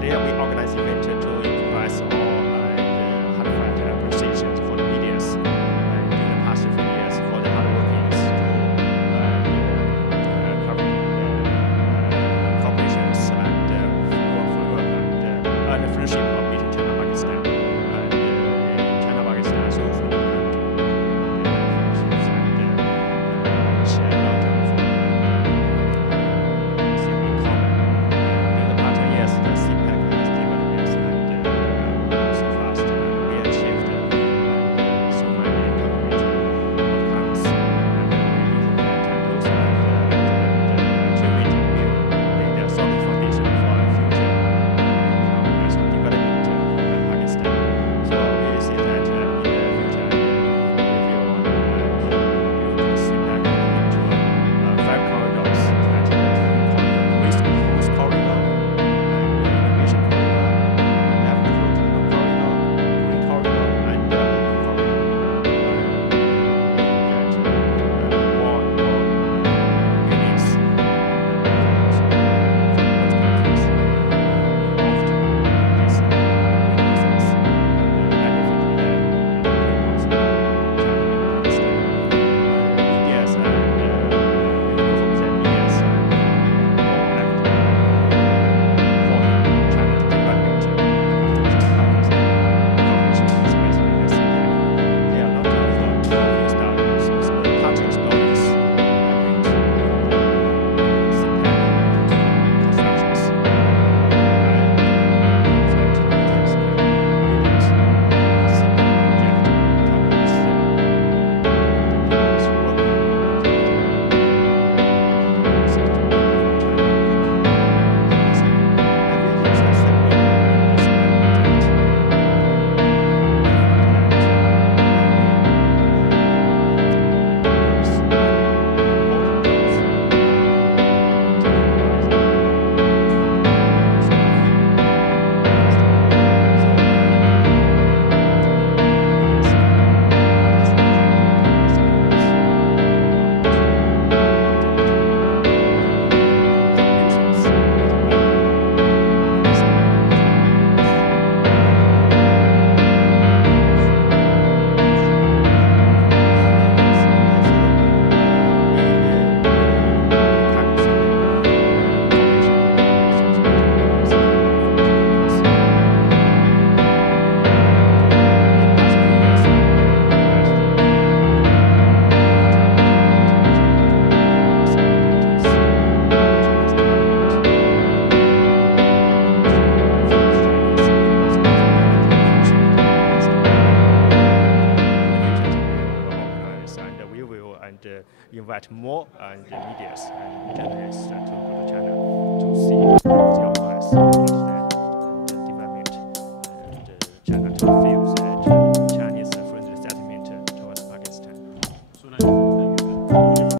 today we organize event to impress all heartfelt appreciation for the medias in the past few years for the hard workings to covering the corporations and work and the friendship between China and Pakistan. China and Pakistan so friendships and share a lot of things in common. In the past years, the CPEC has developed and so fast. We achieved so many concrete outcomes, and we hope that those achievements will lay a solid foundation for a future economic development in Pakistan. So we see that in the future, we will build CPEC into 5 corridors, that cruise corridor, innovation corridor, livelihood corridor, green corridor, and open corridor. That more and more units from both countries involved in this process and benefiting the economic China and Pakistan. Medias and economic medias are more active supporting China's development in China-Pakistan cooperation, especially the CPEC. There are a lot of moving stories, touching stories about CPEC constructions and that medias can lead us CPEC project topics the people's invite more and medias and journalists to go to China to see the organize the development and China to